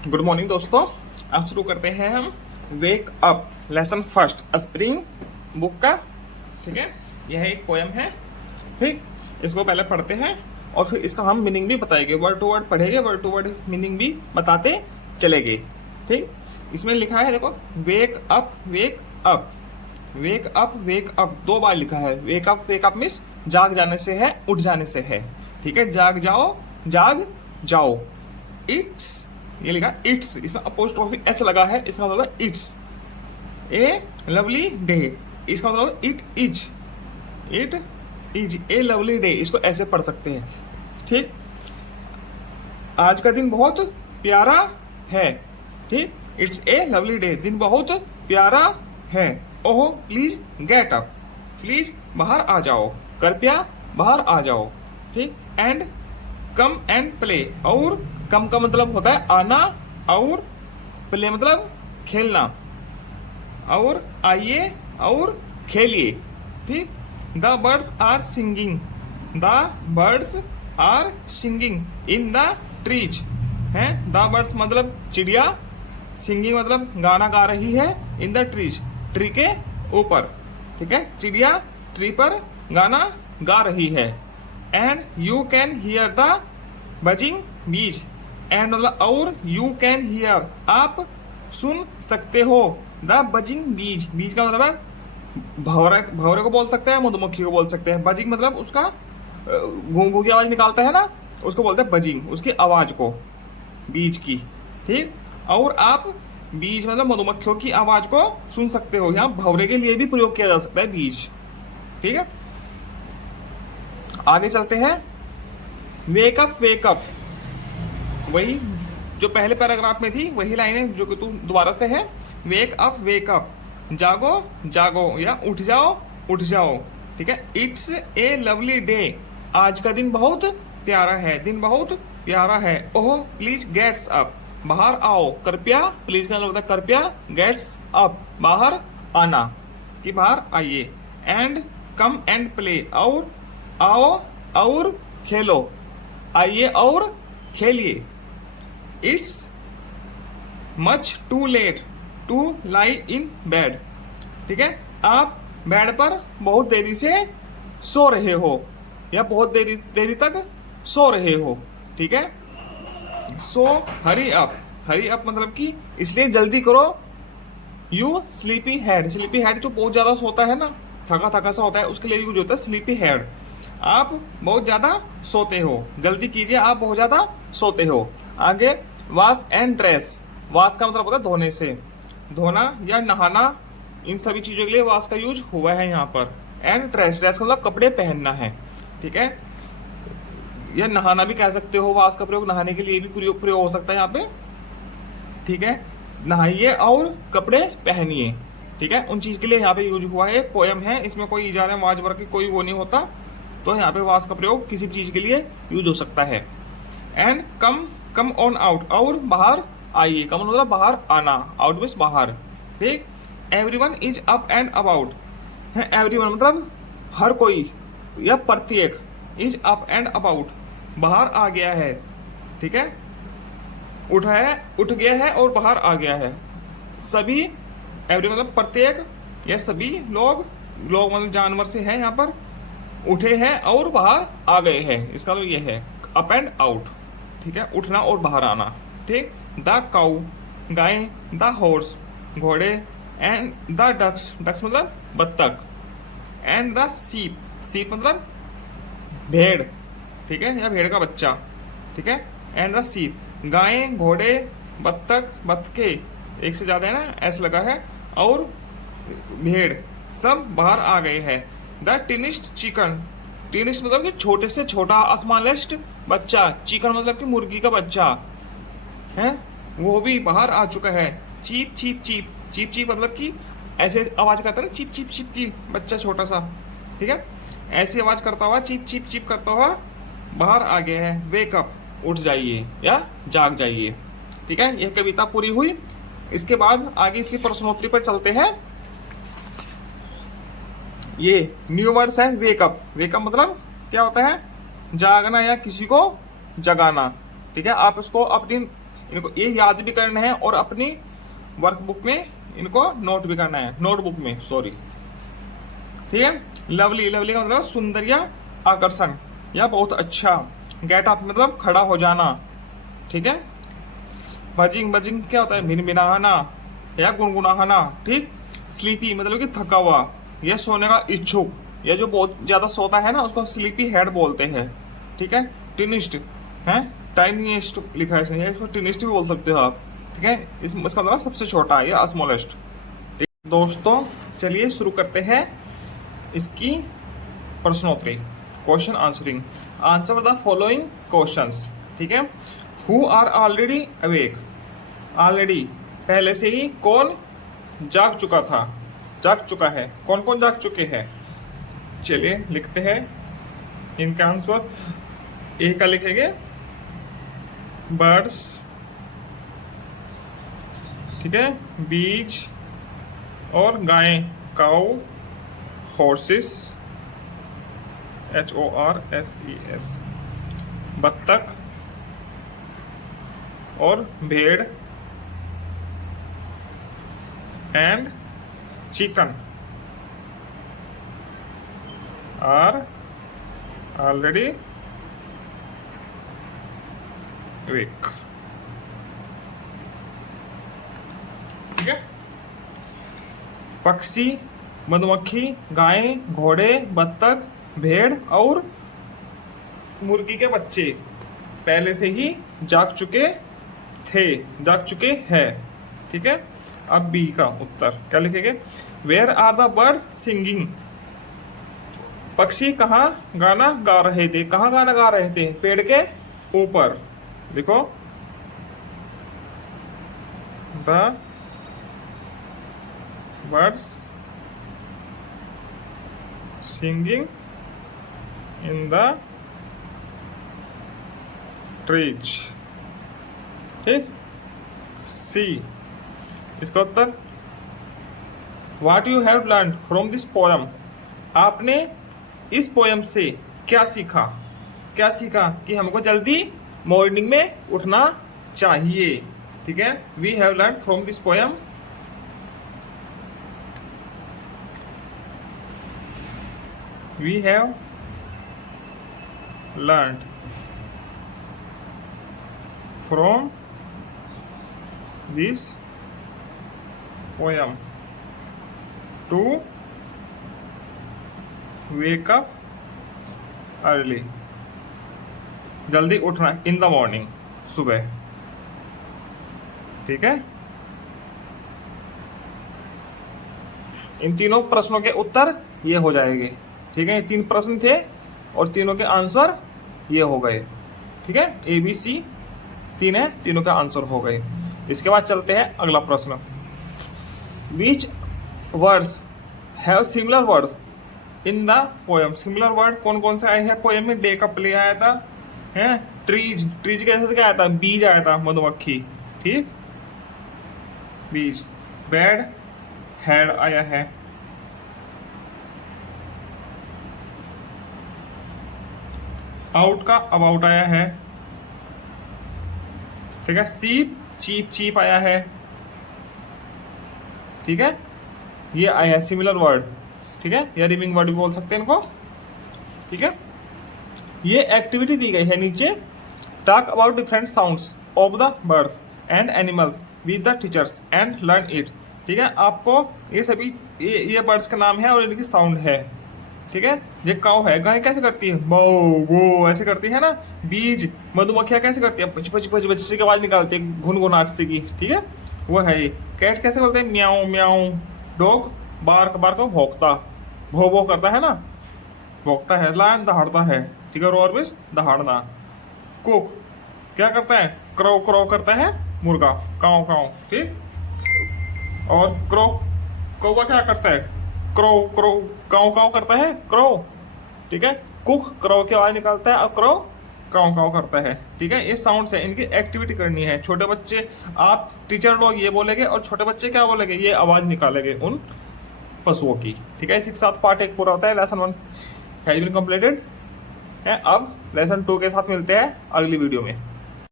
Good morning दोस्तों। आज शुरू करते हैं हम wake up lesson first spring book का। ठीक है, यह एक पोयम है। ठीक, इसको पहले पढ़ते हैं और फिर इसका हम मीनिंग भी बताएंगे, वर्ड टू वर्ड पढ़ेंगे, वर्ड टू वर्ड मीनिंग भी बताते चलेंगे। ठीक, इसमें लिखा है देखो, wake up wake up wake up wake up, दो बार लिखा है। वेक अप मीन्स जाग जाने से है, उठ जाने से है। ठीक है, जाग जाओ, जाग जाओ। इट्स, ये लिखा इट्स, इसमें अपोस्ट्रोफी एस लगा है, इसका मतलब इट्स ए लवली डे। इसका मतलब it is a lovely day, इसको ऐसे पढ़ सकते हैं। ठीक, आज का दिन बहुत प्यारा है। ठीक, इट्स ए लवली डे, दिन बहुत प्यारा है। Oh please get up, please बाहर आ जाओ, कृपया बाहर आ जाओ। ठीक, एंड कम एंड प्ले, और कम का मतलब होता है आना, और प्ले मतलब खेलना, और आइए और खेलिए। ठीक, the birds are singing, the birds are singing in the trees है। द बर्ड्स मतलब चिड़िया, सिंगिंग मतलब गाना गा रही है, इन द ट्रीज ट्री के ऊपर। ठीक है, चिड़िया ट्री पर गाना गा रही है। And you can hear the buzzing बीज, एंड मतलब और, यू कैन हियर आप सुन सकते हो, द बजिंग बीज, बीज का मतलब है भौरे, भौरे को बोल सकते हैं, मधुमक्खी को बोल सकते हैं। बजिंग मतलब उसका घूं घूं की आवाज निकालता है ना, उसको बोलते हैं बजिंग, उसकी आवाज को, बीज की। ठीक, और आप बीज मतलब मधुमक्खियों की आवाज को सुन सकते हो। यहाँ भौरे के लिए भी प्रयोग किया जा सकता है बीज। ठीक है, आगे चलते हैं। वेक अप, वही जो पहले पैराग्राफ में थी वही लाइनें जो कि तू दोबारा से है। वेक अप, जागो जागो, या उठ जाओ उठ जाओ। ठीक है, इट्स ए लवली डे, आज का दिन बहुत प्यारा है, दिन बहुत प्यारा है। ओह प्लीज गेट्स अप, बाहर आओ, कृपया, प्लीज का मतलब कृपया, गेट्स अप बाहर आना, कि बाहर आइए। एंड कम एंड प्ले, और आओ और खेलो, आइए और खेलिए। It's much too late to lie in bed, ठीक है, आप बेड पर बहुत देरी से सो रहे हो, या बहुत देरी तक सो रहे हो। ठीक है, सो हरी अप मतलब कि इसलिए जल्दी करो। You sleepy head, sleepy head जो बहुत ज्यादा सोता है ना, थका थका सा होता है, उसके लिए यूज होता है स्लीपी हेड। आप बहुत ज्यादा सोते हो, जल्दी कीजिए, आप बहुत ज्यादा सोते हो। आगे वॉश एंड ड्रेस, वॉश का मतलब होता है धोने से, धोना या नहाना, इन सभी चीजों के लिए वॉश का यूज हुआ है यहाँ पर। एंड ड्रेस, ड्रेस का मतलब कपड़े पहनना है। ठीक है, या नहाना भी कह सकते हो, वॉश का प्रयोग नहाने के लिए भी प्रयोग हो सकता है यहाँ पे। ठीक है, नहाइए और कपड़े पहनिए। ठीक है, उन चीज के लिए यहाँ पे यूज हुआ है। पोयम है, इसमें कोई इजारा वाज वर्ग की कोई वो नहीं होता, तो यहाँ पे वास का प्रयोग किसी भी चीज के लिए यूज हो सकता है। एंड कम ऑन आउट, और बाहर आइए, कम मतलब बाहर आना, आउट मीन्स बाहर। ठीक, everyone is up and about है, एवरीवन मतलब हर कोई या प्रत्येक, इज अप एंड अबाउट बाहर आ गया है। ठीक है, उठ गया है और बाहर आ गया है। सभी, एवरी मतलब प्रत्येक या सभी लोग, लोग मतलब जानवर से है, यहाँ पर उठे हैं और बाहर आ गए हैं, इसका मतलब ये है अप एंड आउट। ठीक है, उठना और बाहर आना। ठीक, the cow guy, the horse घोड़े, एंड द डक्स, डक्स मतलब बत्तख, एंड द सीप, सीप मतलब भेड़। ठीक है, या भेड़ का बच्चा। ठीक है, एंड द सीप, गाय घोड़े बत्तख बत्तखे, एक से ज्यादा है ना, ऐसा लगा है, और भेड़ सब बाहर आ गए हैं। द टिनिस्ट चिकन, टिनिस्ट मतलब कि छोटे से छोटा, स्मॉलेस्ट बच्चा, चिकन मतलब कि मुर्गी का बच्चा है, वो भी बाहर आ चुका है। Cheep cheep cheep, cheep cheep मतलब कि ऐसे आवाज करता है ना, चिप चिप चिप की, बच्चा छोटा सा। ठीक है, ऐसी आवाज करता हुआ, चिप चिप चिप करता हुआ बाहर आ गया है। वेकअप, उठ जाइए या जाग जाइए। ठीक है, यह कविता पूरी हुई। इसके बाद आगे इसकी प्रश्नोत्तरी पर चलते हैं। ये न्यू वर्ड्स है। वेकअप, वेकअप मतलब क्या होता है, जागना या किसी को जगाना। ठीक है, आप इसको अपनी इनको ये याद भी करना है और अपनी वर्कबुक में इनको नोट भी करना है, नोटबुक में, सॉरी। ठीक है। लवली, लवली का मतलब सुंदर या आकर्षण या बहुत अच्छा। गेट अप मतलब खड़ा हो जाना। ठीक है। बजिंग, बजिंग क्या होता है? भिनभिनाना या गुनगुनाना। ठीक। स्लीपी मतलब कि थका हुआ या सोने का इच्छुक, या जो बहुत ज्यादा सोता है ना उसको स्लीपी हेड बोलते हैं। ठीक है। टिनिस्ट है, टाइनीस्ट लिखा है इसमें, इसको टिनिस्ट भी बोल सकते हो आप। ठीक है। इसका मतलब सबसे छोटा या स्मॉलेस्ट। ठीक। दोस्तों चलिए शुरू करते हैं इसकी प्रश्नोत्तरी, question answering. Answer the following questions. ठीक है। Who are already awake, already पहले से ही कौन जाग चुका था, जाग चुका है, कौन कौन जाग चुके हैं। चलिए लिखते हैं इनका आंसर। ए का लिखेंगे बर्ड्स, ठीक है, बीज और गायें, काऊ, हॉर्सेस, HORSES, बत्तख और भेड़, and chicken are already awake। ठीक है। पक्षी, मधुमक्खी, गायें, घोड़े, बत्तख, भेड़ और मुर्गी के बच्चे पहले से ही जाग चुके थे, जाग चुके हैं। ठीक है। अब बी का उत्तर क्या लिखेंगे? Where are the birds singing, पक्षी कहाँ गाना गा रहे थे, कहाँ गाना गा रहे थे? पेड़ के ऊपर। लिखो the birds singing in the trees. ठीक। सी इसका उत्तर what you have learn from this poem, आपने इस पोयम से क्या सीखा, क्या सीखा कि हमको जल्दी मॉर्निंग में उठना चाहिए। ठीक है। We have learn from this poem we have learned from this poem to wake up early, जल्दी उठना इन द मॉर्निंग, सुबह। ठीक है। इन तीनों प्रश्नों के उत्तर ये हो जाएंगे। ठीक है। 3 प्रश्न थे और तीनों के आंसर ये हो गए। ठीक है। ABC 3 है, तीनों का आंसर हो गए। इसके बाद चलते हैं अगला प्रश्न। विच words have similar words in the poem, similar word कौन कौन से आए हैं पोएम में? डे का प्ले आया था, है, ट्रीज, ट्रीज कैसे क्या आया था? बीज आया था, मधुमक्खी। ठीक। बीज, बैड, हेड आया है, आउट का अबाउट आया है। ठीक है। सीप, चीप, चीप आया है। ठीक है। ये आया है सिमिलर वर्ड। ठीक है। या रिमिंग वर्ड भी बोल सकते हैं इनको। ठीक है। ये एक्टिविटी दी गई है नीचे। Talk about different sounds of the birds and animals with the teachers and learn it. ठीक है। आपको ये सभी ये बर्ड्स का नाम है और इनकी साउंड है। ठीक है। ये काऊ है, गाय कैसे करती है? बो वो ऐसे करती है ना। बीज, मधुमक्खियाँ कैसे करती है? पच पच पच पच की आवाज निकालती है, गुनगुनाहट से की। ठीक है। वो है ये। कैट कैसे बोलते हैं? म्याऊं म्याऊं। डॉग बार्क बार्क भौंकता, भो भो करता है ना, भौंकता है। लायन दहाड़ता है। ठीक है। Row or means दहाड़ना। कुक क्या करता है? क्रो क्रो करता है, मुर्गा, काऊ काऊ। ठीक। और क्रो, कौवा क्या करता है? क्रो क्रो, काऊ काऊ करता है, क्रो। ठीक है। कुक क्रो की आवाज निकालता है और क्रो काऊ काऊ करता है। ठीक है। ये साउंड्स है, इनकी एक्टिविटी करनी है। छोटे बच्चे, आप टीचर लोग ये बोलेंगे और छोटे बच्चे क्या बोलेंगे? ये आवाज निकालेंगे उन पशुओं की। ठीक है। इसी के साथ पार्ट 1 पूरा होता है। लेसन 1 हैज बीन कंप्लीटेड है। अब लेसन 2 के साथ मिलते हैं अगली वीडियो में।